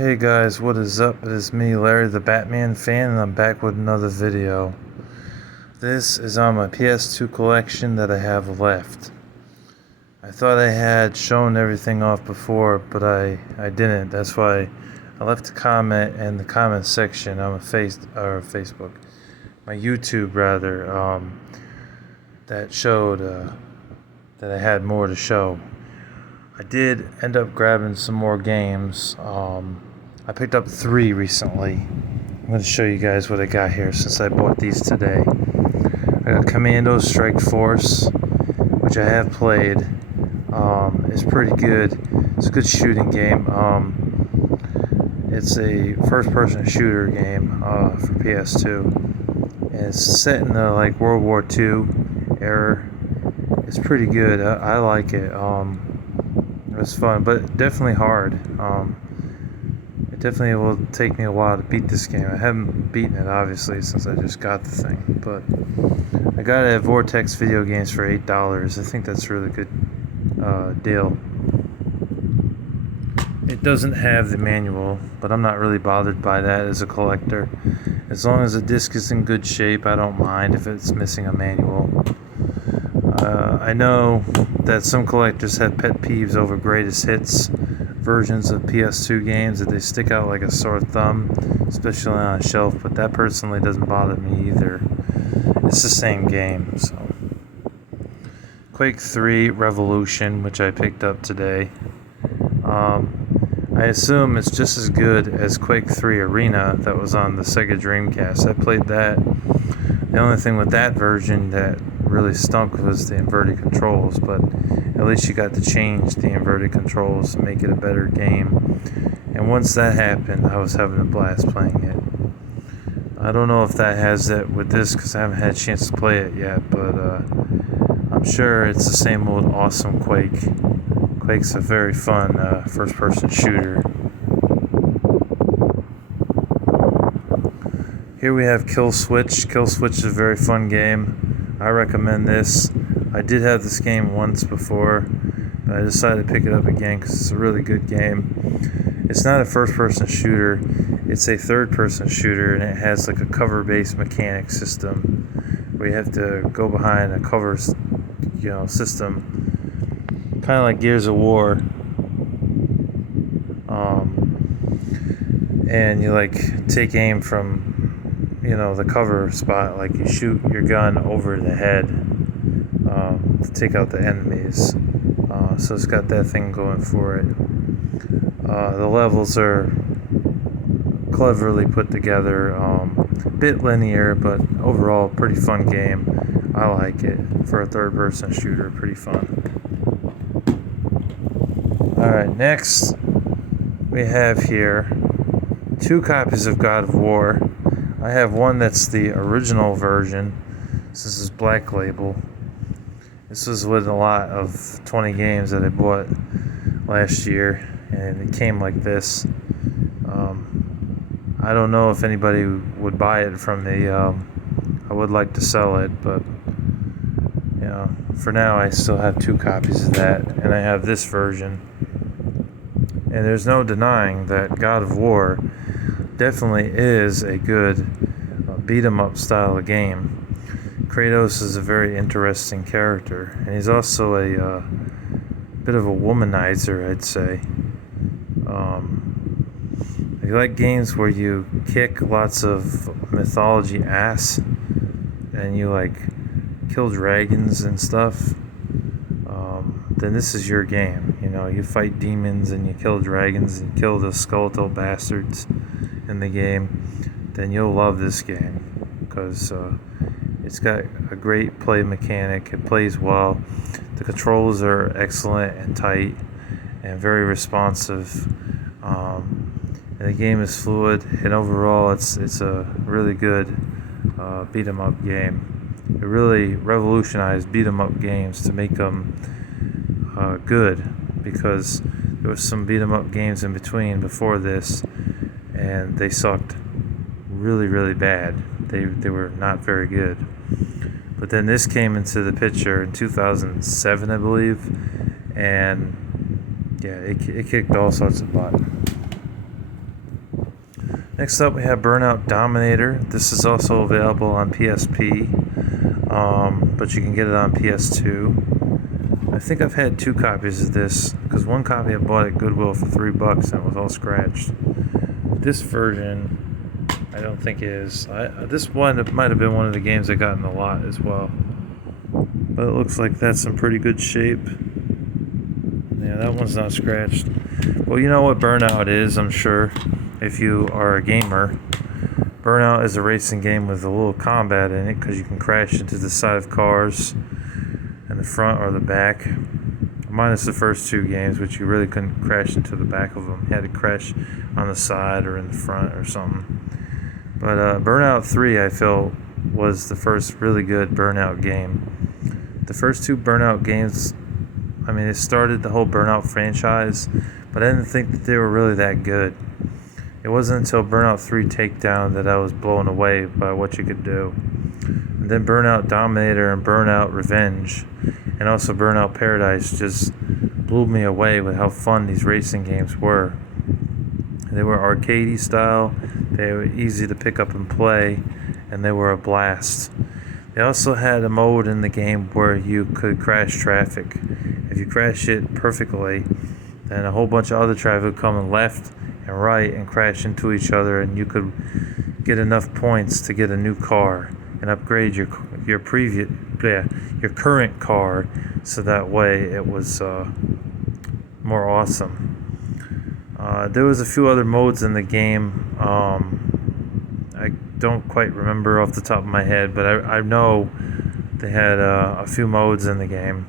Hey guys, what is up? It is me, Larry the Batman fan, and I'm back with another video. This is on my PS2 collection that I have left. I thought I had shown everything off before, but I didn't. That's why I left a comment in the comment section on my Facebook, my YouTube rather, that showed that I had more to show. I did end up grabbing some more games. I picked up 3 recently. I'm going to show you guys what I got here since I bought these today. I got Commandos Strike Force, which I have played. It's pretty good. It's a good shooting game. It's a first-person shooter game for PS2. And it's set in the World War II era. It's pretty good. I like it. It's fun, but definitely hard. It definitely will take me a while to beat this game. I haven't beaten it, obviously, since I just got the thing. But I got it at Vortex Video Games for $8. I think that's a really good deal. It doesn't have the manual, but I'm not really bothered by that as a collector. As long as the disc is in good shape, I don't mind if it's missing a manual. I know that some collectors have pet peeves over greatest hits versions of PS2 games that they stick out like a sore thumb, especially on a shelf, but that personally doesn't bother me either. It's the same game. So Quake 3 Revolution, which I picked up today. I assume it's just as good as Quake 3 Arena that was on the Sega Dreamcast. I played that. The only thing with that version that really stunk was the inverted controls, but at least you got to change the inverted controls to make it a better game. And once that happened, I was having a blast playing it. I don't know if that has that with this because I haven't had a chance to play it yet, but I'm sure it's the same old awesome Quake. Quake's a very fun first-person shooter. Here we have Kill Switch. Kill Switch is a very fun game. I recommend this. I did have this game once before, but I decided to pick it up again because it's a really good game. It's not a first-person shooter. It's a third-person shooter, and it has like a cover-based mechanic system where you have to go behind a cover, system, kind of like Gears of War. And you take aim from the cover spot, like you shoot your gun over the head to take out the enemies. So it's got that thing going for it. The levels are cleverly put together, a bit linear, but overall pretty fun game. I like it for a third-person shooter, pretty fun. Alright, next we have here 2 copies of God of War. I have one that's the original version. This is Black Label. This was with a lot of 20 games that I bought last year, and it came like this. I don't know if anybody would buy it from me. I would like to sell it, but for now I still have 2 copies of that, and I have this version. And there's no denying that God of War definitely is a good beat-em-up style of game. Kratos is a very interesting character, and he's also a bit of a womanizer, I'd say. I like games where you kick lots of mythology ass, and you kill dragons and stuff. Then this is your game. You fight demons and you kill dragons and kill the skeletal bastards in the game. Then you'll love this game because it's got a great play mechanic. It plays well. The controls are excellent and tight and very responsive. And the game is fluid, and overall it's a really good beat 'em up game. It really revolutionized beat 'em up games to make them good, because there was some beat 'em up games in between before this, and they sucked really, really bad. They were not very good. But then this came into the picture in 2007, I believe, and yeah, it kicked all sorts of butt. Next up, we have Burnout Dominator. This is also available on PSP, but you can get it on PS2. I think I've had 2 copies of this, because one copy I bought at Goodwill for $3 and it was all scratched. This version, I don't think is. This one, it might have been one of the games I got in the lot as well. But it looks like that's in pretty good shape. Yeah, that one's not scratched. Well, you know what Burnout is, I'm sure, if you are a gamer. Burnout is a racing game with a little combat in it, because you can crash into the side of cars in the front or the back. Minus the first 2 games, which you really couldn't crash into the back of them. You had to crash on the side or in the front or something. But Burnout 3, I feel, was the first really good Burnout game. The first 2 Burnout games, I mean, it started the whole Burnout franchise, but I didn't think that they were really that good. It wasn't until Burnout 3 Takedown that I was blown away by what you could do. And then Burnout Dominator and Burnout Revenge, and also Burnout Paradise, just blew me away with how fun these racing games were. They were arcadey style, they were easy to pick up and play, and they were a blast. They also had a mode in the game where you could crash traffic. If you crash it perfectly, then a whole bunch of other traffic would come left and right and crash into each other, and you could get enough points to get a new car and upgrade your current car, so that way it was more awesome. There was a few other modes in the game. I don't quite remember off the top of my head, but I know they had a few modes in the game.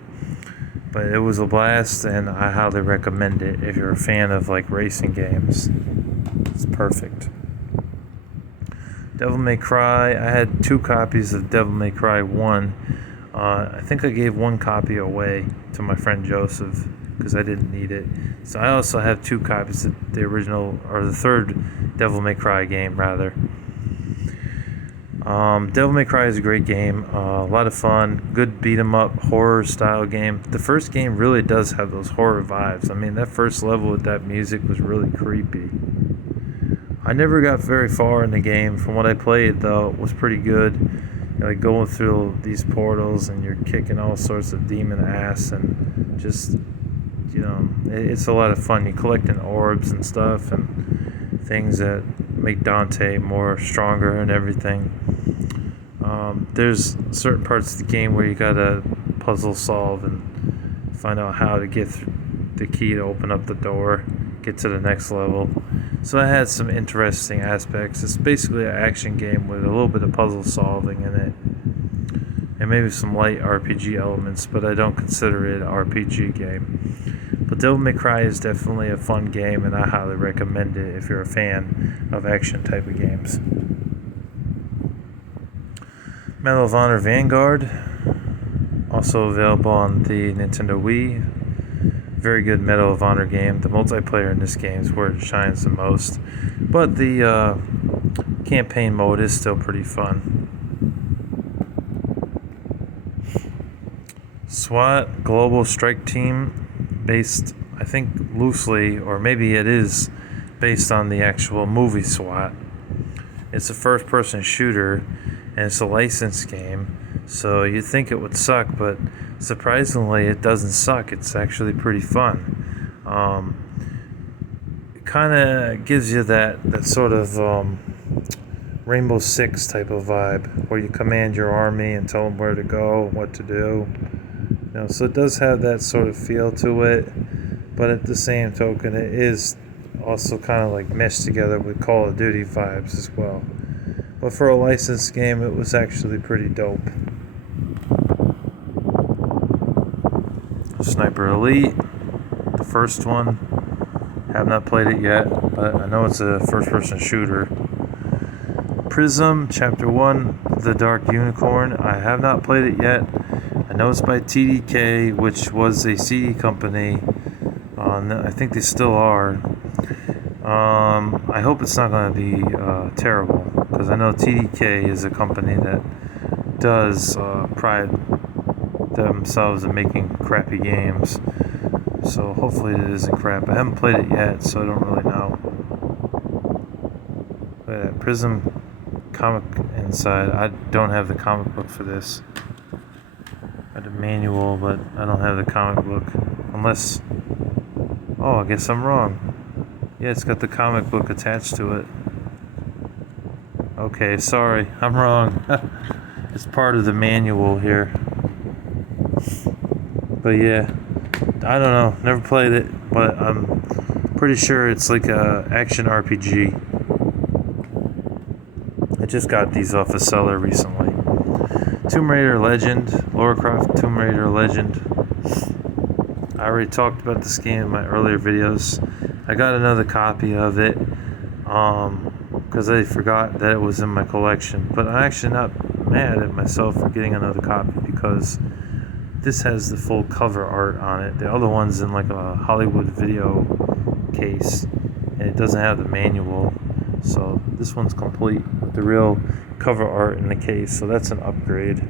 But it was a blast, and I highly recommend it if you're a fan of like racing games. It's perfect. Devil May Cry. I had 2 copies of Devil May Cry 1. I think I gave 1 copy away to my friend Joseph because I didn't need it. So I also have 2 copies of the original, or the 3rd Devil May Cry game, rather. Devil May Cry is a great game, a lot of fun, good beat-em-up horror style game. The first game really does have those horror vibes. I mean, that first level with that music was really creepy. I never got very far in the game. From what I played, though, it was pretty good. You know, like going through these portals and you're kicking all sorts of demon ass, and just, you know, it's a lot of fun. You're collecting orbs and stuff and things that make Dante more stronger and everything. There's certain parts of the game where you gotta puzzle solve and find out how to get the key to open up the door, get to the next level. So it had some interesting aspects. It's basically an action game with a little bit of puzzle solving in it, and maybe some light RPG elements, but I don't consider it an RPG game. But Devil May Cry is definitely a fun game, and I highly recommend it if you're a fan of action type of games. Medal of Honor Vanguard, also available on the Nintendo Wii. Very good Medal of Honor game. The multiplayer in this game is where it shines the most, but the campaign mode is still pretty fun. SWAT Global Strike Team, based, I think, loosely, or maybe it is based on the actual movie SWAT. It's a first-person shooter, and it's a licensed game, so you'd think it would suck, but surprisingly it doesn't suck. It's actually pretty fun. It kind of gives you that sort of Rainbow Six type of vibe, where you command your army and tell them where to go, what to do. You know, so it does have that sort of feel to it, but at the same token, it is also kind of like meshed together with Call of Duty vibes as well. But for a licensed game, it was actually pretty dope. Sniper Elite, the first one. Have not played it yet, but I know it's a first-person shooter. Prism, Chapter 1, The Dark Unicorn. I have not played it yet. I know it's by TDK, which was a CD company. I think they still are. I hope it's not going to be terrible, because I know TDK is a company that does pride themselves in making crappy games. So hopefully it isn't crap. I haven't played it yet, so I don't really know. Look at that Prism comic inside. I don't have the comic book for this. I had a manual, but I don't have the comic book. Unless... Oh, I guess I'm wrong. Yeah, it's got the comic book attached to it. Okay, sorry. I'm wrong. It's part of the manual here. But yeah, I don't know. Never played it, but I'm pretty sure it's like a action RPG. I just got these off a seller recently. Tomb Raider Legend, Lara Croft Tomb Raider Legend. I already talked about this game in my earlier videos. I got another copy of it because I forgot that it was in my collection. But I'm actually not mad at myself for getting another copy because this has the full cover art on it. The other one's in like a Hollywood video case, and it doesn't have the manual. So this one's complete with the real cover art in the case, so that's an upgrade.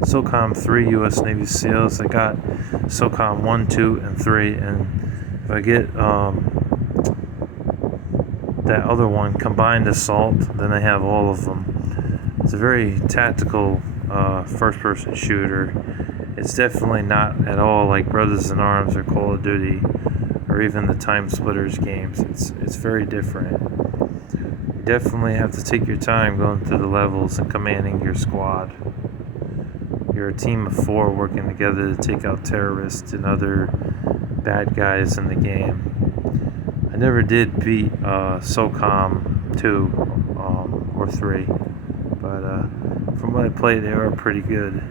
Socom 3 U.S. Navy SEALs. I got Socom 1, 2, and 3, and if I get that other one, Combined Assault, then I have all of them. It's a very tactical first-person shooter. It's definitely not at all like Brothers in Arms or Call of Duty or even the Time Splitters games. It's very different. You definitely have to take your time going through the levels and commanding your squad. You're a team of 4 working together to take out terrorists and other bad guys in the game. I never did beat SOCOM 2 or 3, but from what I played, they are pretty good.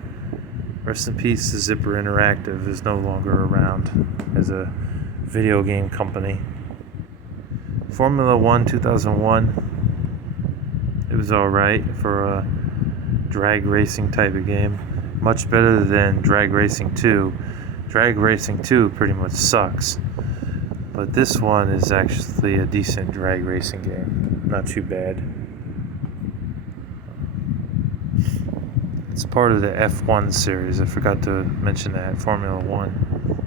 Rest in peace, Zipper Interactive is no longer around as a video game company. Formula 1 2001, it was alright for a drag racing type of game. Much better than Drag Racing 2. Drag Racing 2 pretty much sucks. But this one is actually a decent drag racing game. Not too bad. It's part of the F1 series. I forgot to mention that. Formula 1.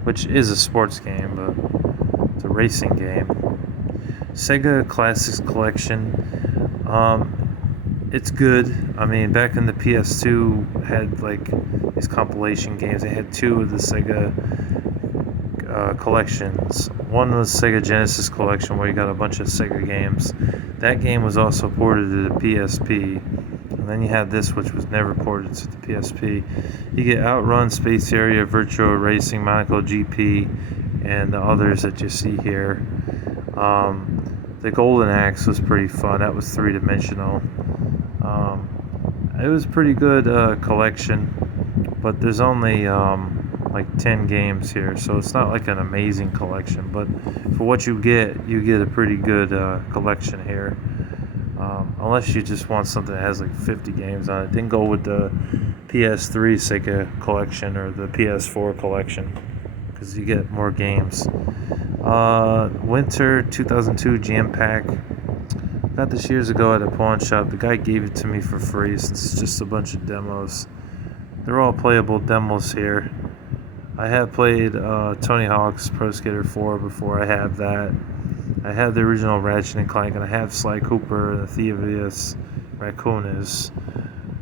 Which is a sports game, but it's a racing game. Sega Classics Collection. It's good. I mean, back in the PS2 had like these compilation games. They had 2 of the Sega collections. One was Sega Genesis Collection, where you got a bunch of Sega games. That game was also ported to the PSP. And then you had this, which was never ported to the PSP. You get Outrun, Space Area, Virtua Racing, Monaco GP, and the others that you see here. The Golden Axe was pretty fun. That was 3-dimensional. It was pretty good collection, but there's only like 10 games here, so it's not like an amazing collection, but for what you get a pretty good collection here. Unless you just want something that has like 50 games on it. Then go with the PS3 Sega Collection or the PS4 Collection, because you get more games. Winter 2002 Jam Pack. Got this years ago at a pawn shop. The guy gave it to me for free since it's just a bunch of demos. They're all playable demos here. I have played Tony Hawk's Pro Skater 4 before. I have that. I have the original Ratchet and Clank, and I have Sly Cooper, the Thievius Raccoonus.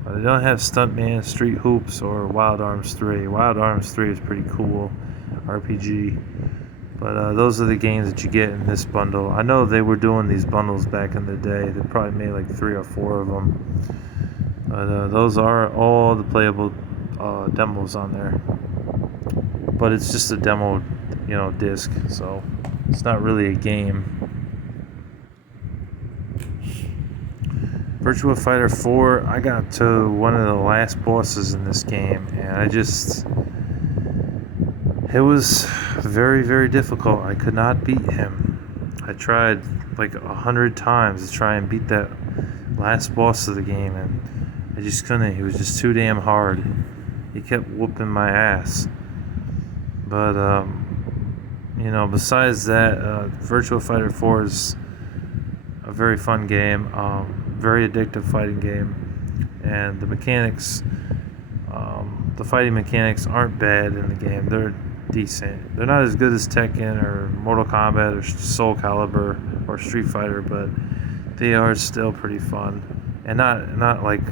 But I don't have Stuntman, Street Hoops, or Wild Arms 3. Wild Arms 3 is pretty cool RPG. But those are the games that you get in this bundle. I know they were doing these bundles back in the day. They probably made like 3 or 4 of them. But those are all the playable demos on there. But it's just a demo, disc, so it's not really a game. Virtua Fighter 4, I got to one of the last bosses in this game, and it was very, very difficult. I could not beat him. I tried like 100 times to try and beat that last boss of the game, and I just couldn't. He was just too damn hard. He kept whooping my ass. But, besides that, Virtua Fighter 4 is a very fun game, very addictive fighting game, and the mechanics, the fighting mechanics aren't bad in the game. decent. They're not as good as Tekken or Mortal Kombat or Soul Calibur or Street Fighter, but they are still pretty fun and not like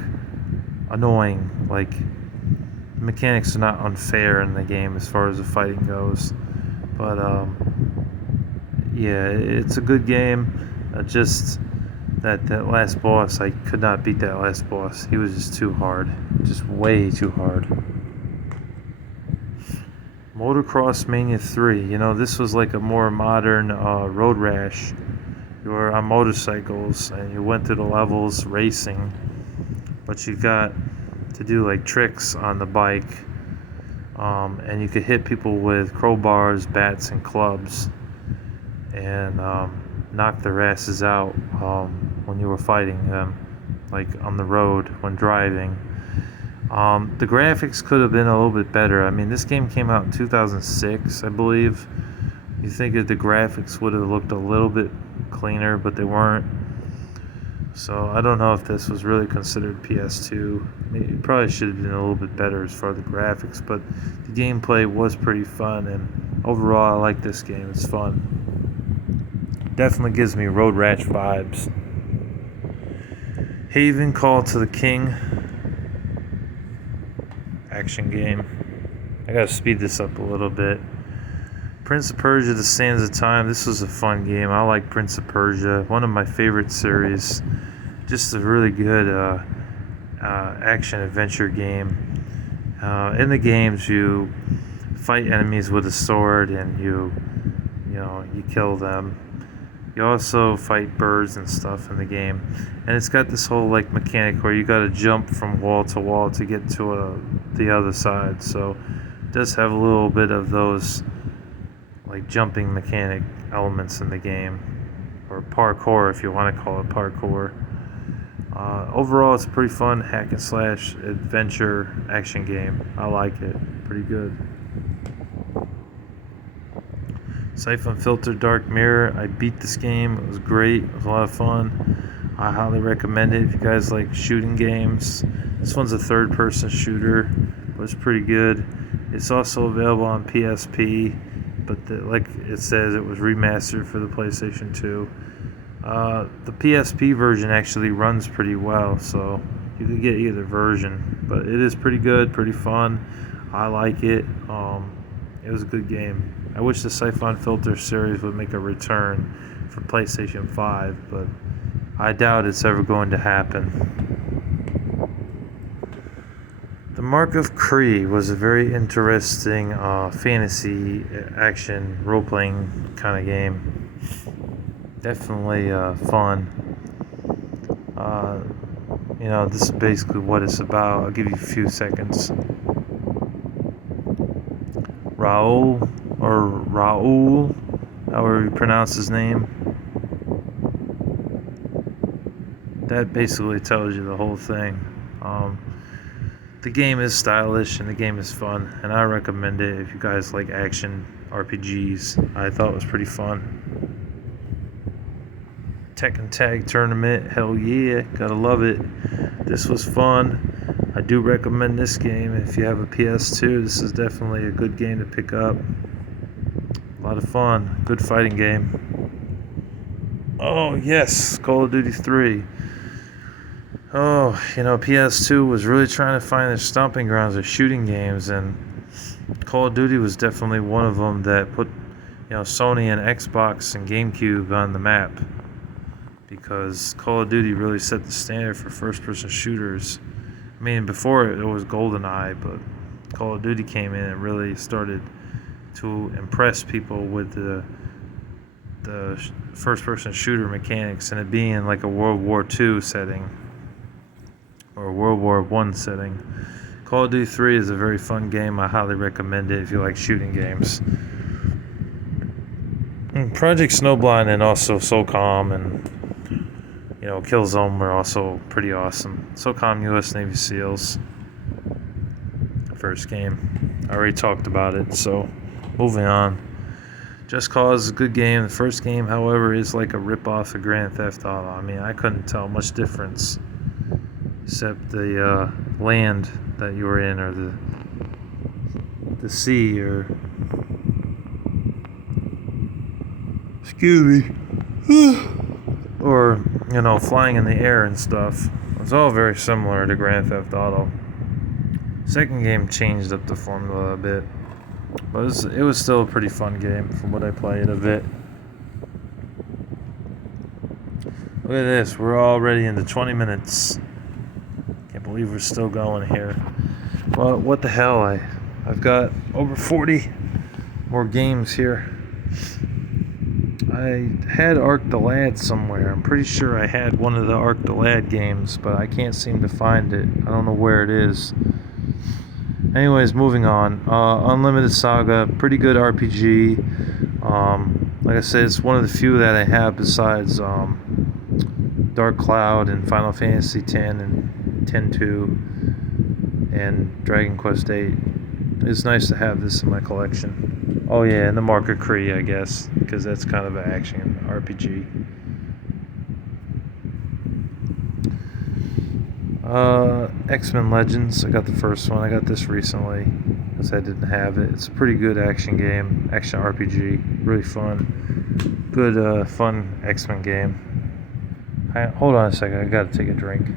annoying. Like, mechanics are not unfair in the game as far as the fighting goes. But yeah, it's a good game. Just that last boss, I could not beat that last boss. He was just too hard, just way too hard. Motocross Mania 3. You know, this was like a more modern road rash. You were on motorcycles and you went through the levels racing, but you got to do like tricks on the bike, and you could hit people with crowbars, bats, and clubs, and knock their asses out when you were fighting them, like on the road when driving. The graphics could have been a little bit better. I mean, this game came out in 2006, I believe. You think that the graphics would have looked a little bit cleaner, but they weren't. So I don't know if this was really considered PS2. It probably should have been a little bit better as far as the graphics, but the gameplay was pretty fun, and overall I like this game. It's fun. Definitely gives me Road Rash vibes. Haven Call to the King. Action game. I gotta speed this up a little bit. Prince of Persia: The Sands of Time. This was a fun game. I like Prince of Persia. One of my favorite series. Just a really good action adventure game. In the games, you fight enemies with a sword, and you kill them. You also fight birds and stuff in the game, and it's got this whole like mechanic where you got to jump from wall to wall to get to the other side. So it does have a little bit of those like jumping mechanic elements in the game, or parkour if you want to call it parkour. Overall, it's a pretty fun hack and slash adventure action game. I like it. Pretty good. Siphon Filter Dark Mirror. I beat this game. It was great. It was a lot of fun. I highly recommend it if you guys like shooting games. This one's a third-person shooter, but it's pretty good. It's also available on PSP, but like it says, it was remastered for the PlayStation 2. The PSP version actually runs pretty well, so you could get either version. But it is pretty good, pretty fun. I like it. It was a good game. I wish the Siphon Filter series would make a return for PlayStation 5, but I doubt it's ever going to happen. The Mark of Cree was a very interesting fantasy action role-playing kind of game. Definitely fun. This is basically what it's about. I'll give you a few seconds. Raul, however you pronounce his name. That basically tells you the whole thing. The game is stylish and the game is fun, and I recommend it if you guys like action RPGs. I thought it was pretty fun. Tekken Tag Tournament, hell yeah, gotta love it. This was fun. I do recommend this game if you have a PS2. This is definitely a good game to pick up. A lot of fun. Good fighting game. Oh, yes. Call of Duty 3. Oh, PS2 was really trying to find their stomping grounds of shooting games, and Call of Duty was definitely one of them that put, Sony and Xbox and GameCube on the map, because Call of Duty really set the standard for first-person shooters. I mean, before it was GoldenEye, but Call of Duty came in and really started to impress people with the first-person shooter mechanics, and it being like a World War II setting or a World War I setting. Call of Duty 3 is a very fun game. I highly recommend it if you like shooting games. And Project Snowblind and also Socom and Killzone were also pretty awesome. Socom US Navy SEALs. First game. I already talked about it, so moving on. Just Cause is a good game. The first game, however, is like a rip-off of Grand Theft Auto. I mean, I couldn't tell much difference, except the land that you were in, or the sea, or Excuse me. Or, flying in the air and stuff. It's all very similar to Grand Theft Auto. Second game changed up the formula a bit, but it was still a pretty fun game from what I played a bit. Look at this, we're already into 20 minutes. Can't believe we're still going here. Well, what the hell, I've got over 40 more games here. I had Arc the Lad somewhere. I'm pretty sure I had one of the Arc the Lad games, but I can't seem to find it. I don't know where it is. Anyways, moving on. Unlimited Saga, pretty good RPG. Like I said, it's one of the few that I have besides Dark Cloud and Final Fantasy X and X-2 and Dragon Quest VIII. It's nice to have this in my collection. Oh yeah, and the Mark of Cree, I guess, because that's kind of an action RPG. XMen Legends, I got the first one. I got this recently because I didn't have it. It's a pretty good action game, action RPG, really fun. Good, fun X-Men game. Hold on a second, I gotta take a drink.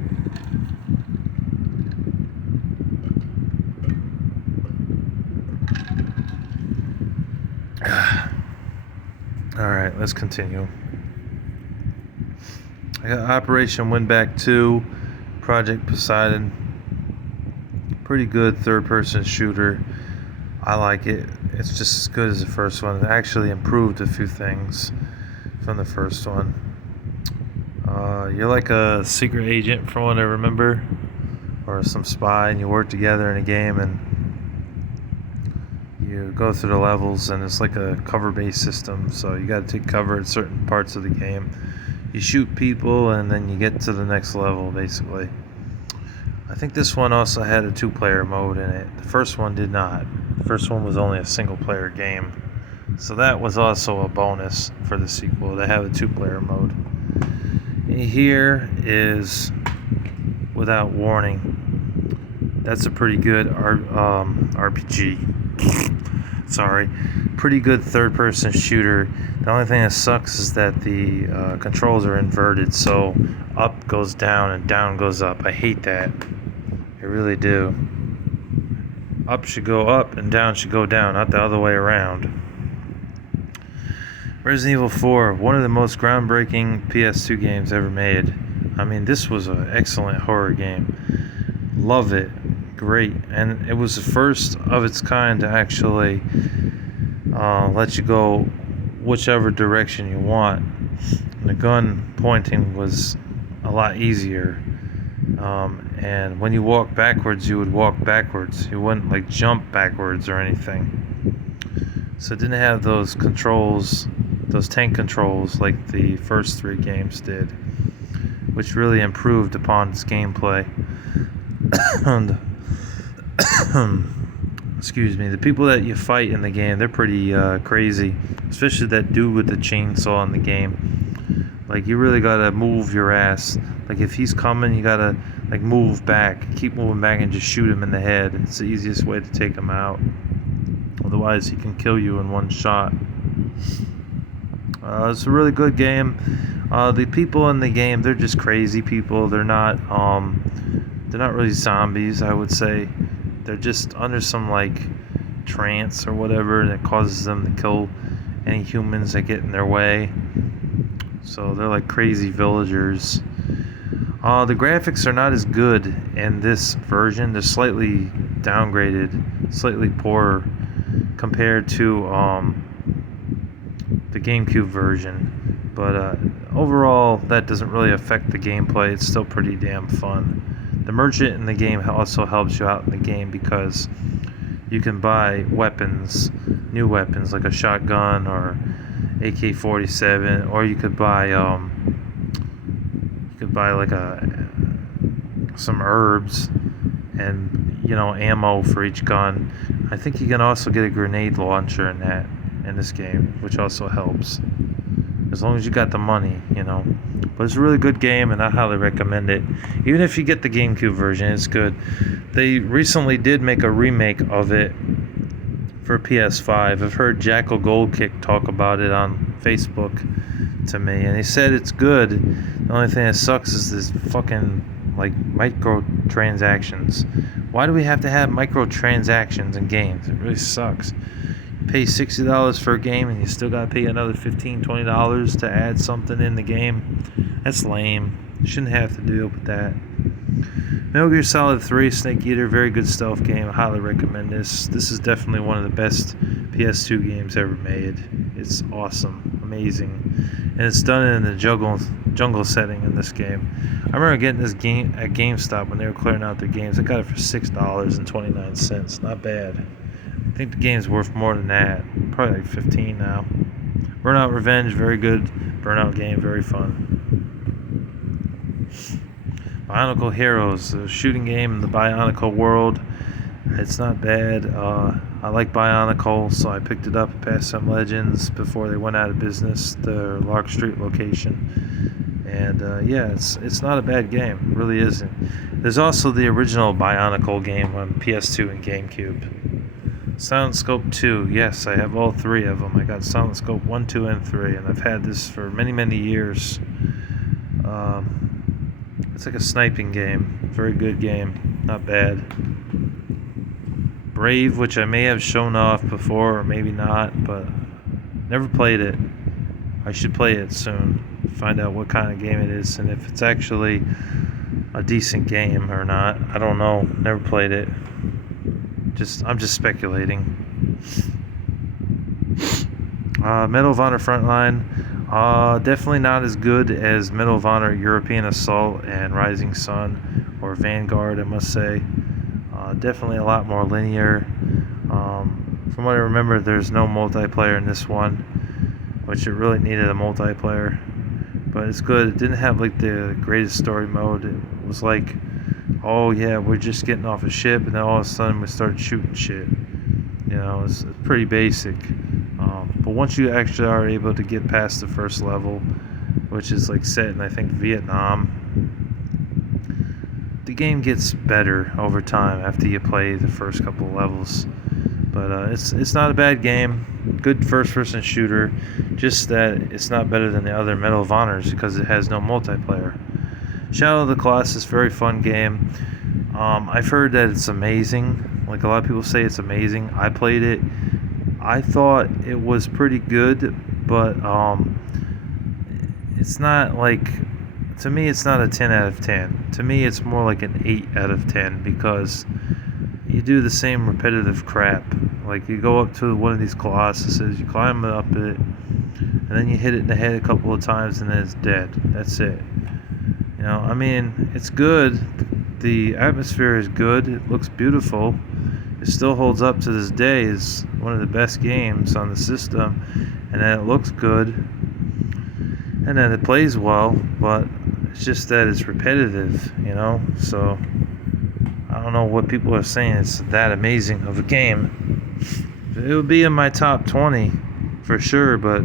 Alright, let's continue. I got Operation Winback 2, Project Poseidon. Pretty good third-person shooter. I like it. It's just as good as the first one. It actually improved a few things from the first one. You're like a secret agent from what I remember, or some spy, and you work together in a game, and you go through the levels, and it's like a cover-based system, so you got to take cover at certain parts of the game. You shoot people, and then you get to the next level, basically. I think this one also had a two-player mode in it. The first one did not. The first one was only a single-player game, so that was also a bonus for the sequel, to have a two-player mode. Here is Without Warning. That's a pretty good RPG. Sorry. Pretty good third-person shooter. The only thing that sucks is that the controls are inverted, so up goes down and down goes up. I hate that. I really do. Up should go up and down should go down, not the other way around. Resident Evil 4, one of the most groundbreaking PS2 games ever made. I mean, this was an excellent horror game. Love it. Great. And it was the first of its kind to actually let you go whichever direction you want. And the gun pointing was a lot easier. And when you walk backwards, you would walk backwards. You wouldn't like jump backwards or anything. So it didn't have those controls, those tank controls like the first three games did, which really improved upon its gameplay. And excuse me, the people that you fight in the game, they're pretty crazy, especially that dude with the chainsaw in the game. Like, you really gotta move your ass. Like, if he's coming, you gotta like move back, keep moving back, and just shoot him in the head. It's the easiest way to take him out. Otherwise, he can kill you in one shot. It's a really good game. The people in the game, they're just crazy people. They're not really zombies, I would say. They're just under some like trance or whatever that causes them to kill any humans that get in their way. So they're like crazy villagers. The graphics are not as good in this version. They're slightly downgraded, slightly poorer compared to the GameCube version. But overall, that doesn't really affect the gameplay. It's still pretty damn fun. The merchant in the game also helps you out in the game because you can buy weapons, new weapons like a shotgun or AK-47, or you could buy like some herbs and ammo for each gun. I think you can also get a grenade launcher in this game, which also helps as long as you got the money, But it's a really good game, and I highly recommend it. Even if you get the GameCube version, it's good. They recently did make a remake of it for PS5. I've heard Jackal Goldkick talk about it on Facebook to me, and he said it's good. The only thing that sucks is this fucking like microtransactions. Why do we have to have microtransactions in games? It really sucks. You pay $60 for a game and you still gotta pay another $15, $20 to add something in the game. That's lame. You shouldn't have to deal with that. Metal Gear Solid 3 Snake Eater, very good stealth game. I highly recommend this. This is definitely one of the best PS2 games ever made. It's awesome, amazing, and it's done in the jungle setting in this game. I remember getting this game at GameStop when they were clearing out their games. I got it for $6.29. Not bad. I think the game's worth more than that. Probably like 15 now. Burnout Revenge, very good Burnout game, very fun. Bionicle Heroes, a shooting game in the Bionicle world. It's not bad. I like Bionicle, so I picked it up at XMen Legends before they went out of business, the Lark Street location. And yeah, it's not a bad game. It really isn't. There's also the original Bionicle game on PS2 and GameCube. Silent Scope 2, yes, I have all three of them. I got Silent Scope 1, 2, and 3, and I've had this for many, many years. It's like a sniping game. Very good game. Not bad. Brave, which I may have shown off before, or maybe not, but never played it. I should play it soon. Find out what kind of game it is, and if it's actually a decent game or not. I don't know. Never played it. I'm just speculating. Medal of Honor Frontline. Definitely not as good as Medal of Honor European Assault and Rising Sun or Vanguard, I must say. Definitely a lot more linear. From what I remember, there's no multiplayer in this one, which it really needed a multiplayer. But it's good. It didn't have like the greatest story mode. It was like, oh yeah, we're just getting off a ship, and then all of a sudden we started shooting shit. You know, it's pretty basic. But once you actually are able to get past the first level, which is like set in, I think, Vietnam, the game gets better over time after you play the first couple of levels. But it's not a bad game. Good first-person shooter. Just that it's not better than the other Medal of Honors because it has no multiplayer. Shadow of the Colossus, very fun game. I've heard that it's amazing. Like a lot of people say it's amazing. I played it. I thought it was pretty good, but it's not like, to me it's not a 10 out of 10. To me it's more like an 8 out of 10 because you do the same repetitive crap. Like you go up to one of these Colossuses, you climb up it, and then you hit it in the head a couple of times and then it's dead. That's it. You know, I mean, it's good. The atmosphere is good. It looks beautiful. It still holds up to this day. It's one of the best games on the system, and then it looks good, and then it plays well, but it's just that it's repetitive, you know. So I don't know what people are saying it's that amazing of a game. It would be in my top 20 for sure, but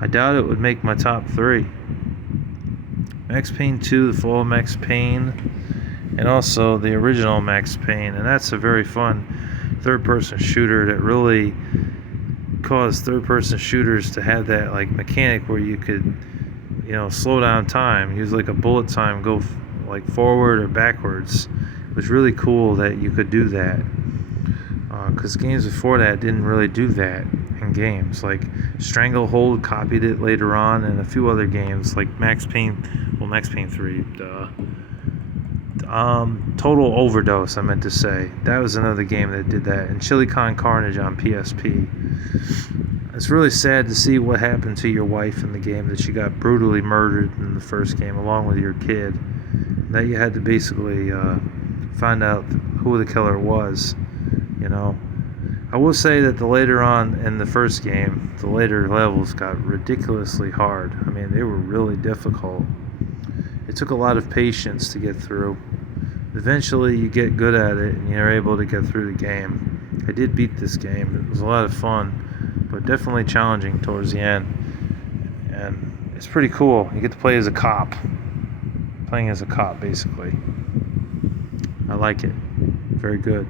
I doubt it would make my top 3. Max Payne 2, the full Max Payne, and also the original Max Payne, and that's a very fun third-person shooter that really caused third-person shooters to have that like mechanic where you could, you know, slow down time, use like a bullet time, go like forward or backwards. It was really cool that you could do that, because games before that didn't really do that in games. Like Stranglehold copied it later on, and a few other games like Max Payne 3, Total Overdose, I meant to say. That was another game that did that. And Chili Con Carnage on PSP. It's really sad to see what happened to your wife in the game, that she got brutally murdered in the first game along with your kid. That you had to basically find out who the killer was, you know. I will say that the later on in the first game, the later levels got ridiculously hard. I mean, they were really difficult. It took a lot of patience to get through. Eventually you get good at it and you're able to get through the game. I did beat this game. It was a lot of fun, but definitely challenging towards the end. And it's pretty cool. You get to play as a cop. Playing as a cop, basically. I like it. Very good.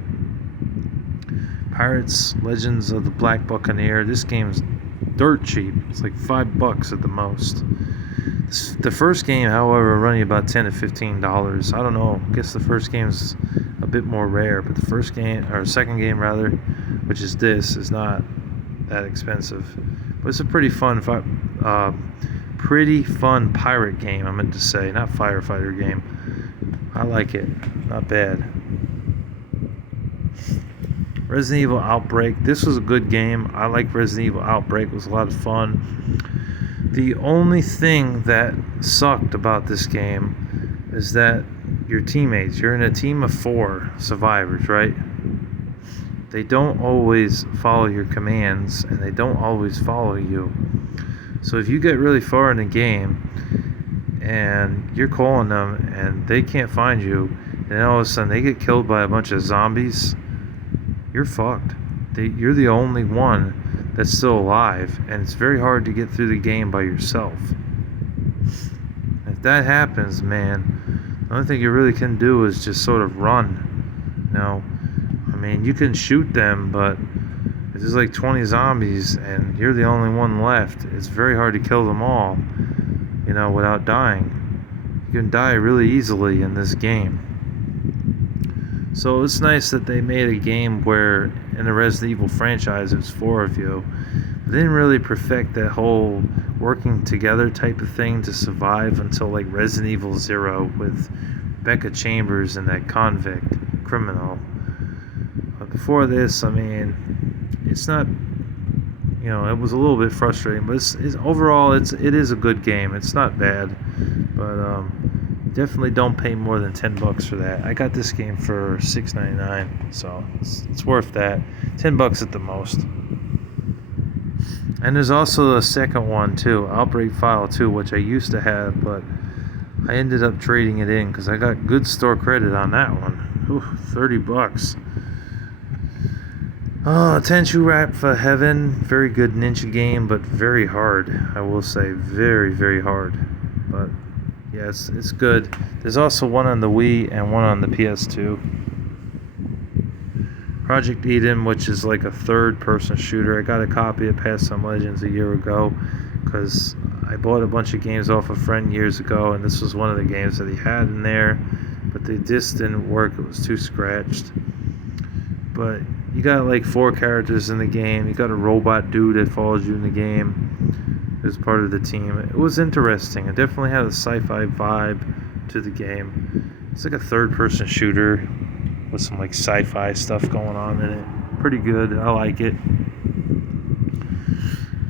Pirates, Legends of the Black Buccaneer. This game's dirt cheap. It's like $5 at the most. The first game, however, running about $10 to $15. I don't know. I guess the first game's a bit more rare, but the first game, or second game rather, which is this, is not that expensive. But it's a pretty fun pirate game. I meant to say, not firefighter game. I like it. Not bad. Resident Evil Outbreak. This was a good game. I like Resident Evil Outbreak. It was a lot of fun. The only thing that sucked about this game is that your teammates, you're in a team of 4 survivors, right? They don't always follow your commands, and they don't always follow you. So if you get really far in the game and you're calling them and they can't find you, and then all of a sudden they get killed by a bunch of zombies, you're fucked. You're the only one that's still alive, and it's very hard to get through the game by yourself. If that happens, man, the only thing you really can do is just sort of run. I mean, you can shoot them, but if there's like 20 zombies and you're the only one left, it's very hard to kill them all, without dying. You can die really easily in this game. So it's nice that they made a game where in the Resident Evil franchise it was 4 of you. They didn't really perfect that whole working together type of thing to survive until like Resident Evil 0 with Becca Chambers and that convict criminal. But before this, I mean, it's not, it was a little bit frustrating, but overall it is a good game. It's not bad, but definitely don't pay more than $10 for that. I got this game for $6.99, so it's worth that. $10 at the most. And there's also a second one too, Outbreak File 2, which I used to have, but I ended up trading it in because I got good store credit on that one. Ooh, $30. Oh, Tenchu Rap for Heaven, very good ninja game, but very hard. I will say, very, very hard. But yeah, it's good. There's also one on the Wii and one on the PS2. Project Eden, which is like a third-person shooter. I got a copy of XMen Legends a year ago because I bought a bunch of games off a friend years ago, and this was one of the games that he had in there, but the disc didn't work. It was too scratched. But you got like 4 characters in the game. You got a robot dude that follows you in the game as part of the team. It was interesting. It definitely had a sci-fi vibe to the game. It's like a third-person shooter with some like sci-fi stuff going on in it. Pretty good. I like it.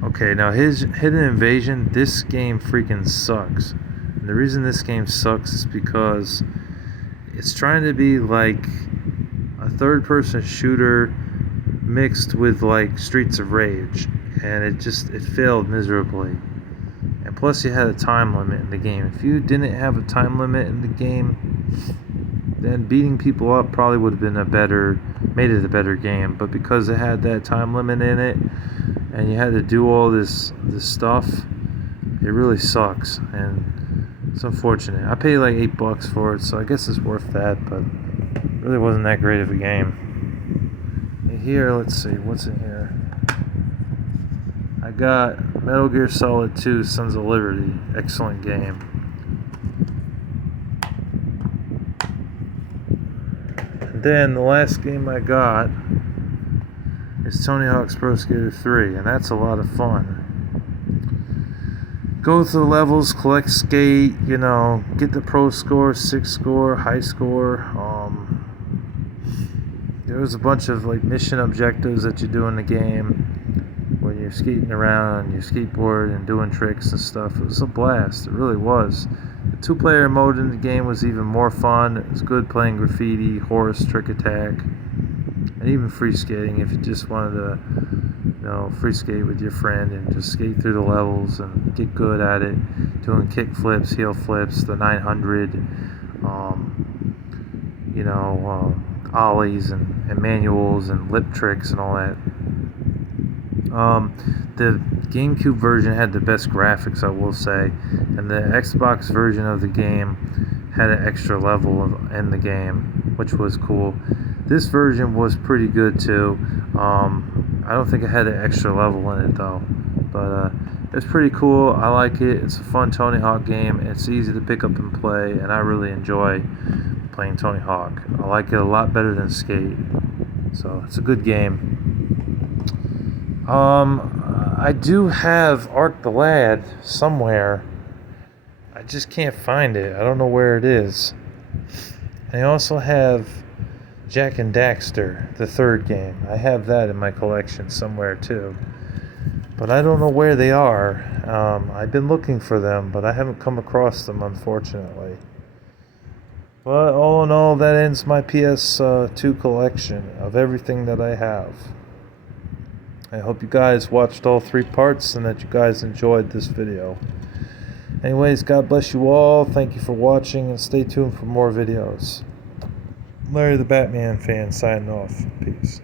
Okay, now his Hidden Invasion, this game freaking sucks. And the reason this game sucks is because it's trying to be like a third-person shooter mixed with like Streets of Rage, and it failed miserably. And plus you had a time limit in the game. If you didn't have a time limit in the game, then beating people up probably would have been made it a better game. But because it had that time limit in it, and you had to do all this stuff, it really sucks, and it's unfortunate. I paid like $8 for it, so I guess it's worth that, but it really wasn't that great of a game. Here, let's see, what's in here? I got Metal Gear Solid 2 Sons of Liberty. Excellent game. And then the last game I got is Tony Hawk's Pro Skater 3, and that's a lot of fun. Go through the levels, collect skate, get the pro score, 6 score, high score. There's a bunch of like mission objectives that you do in the game when you're skating around on your skateboard and doing tricks and stuff. It was a blast. It really was. The 2-player mode in the game was even more fun. It was good playing graffiti, horse, trick attack, and even free skating if you just wanted to, free skate with your friend and just skate through the levels and get good at it, doing kick flips, heel flips, the 900, ollies and manuals and lip tricks and all that. The GameCube version had the best graphics, I will say, and the Xbox version of the game had an extra level in the game, which was cool. This version was pretty good too. I don't think it had an extra level in it though. But it's pretty cool. I like it. It's a fun Tony Hawk game. It's easy to pick up and play, and I really enjoy playing Tony Hawk. I like it a lot better than Skate. So it's a good game. I do have Ark the Lad somewhere. I just can't find it. I don't know where it is. I also have Jak and Daxter, the third game. I have that in my collection somewhere too. But I don't know where they are. I've been looking for them, but I haven't come across them, unfortunately. But all in all, that ends my PS2 collection of everything that I have. I hope you guys watched all 3 parts and that you guys enjoyed this video. Anyways, God bless you all. Thank you for watching and stay tuned for more videos. Larry the Batman fan signing off. Peace.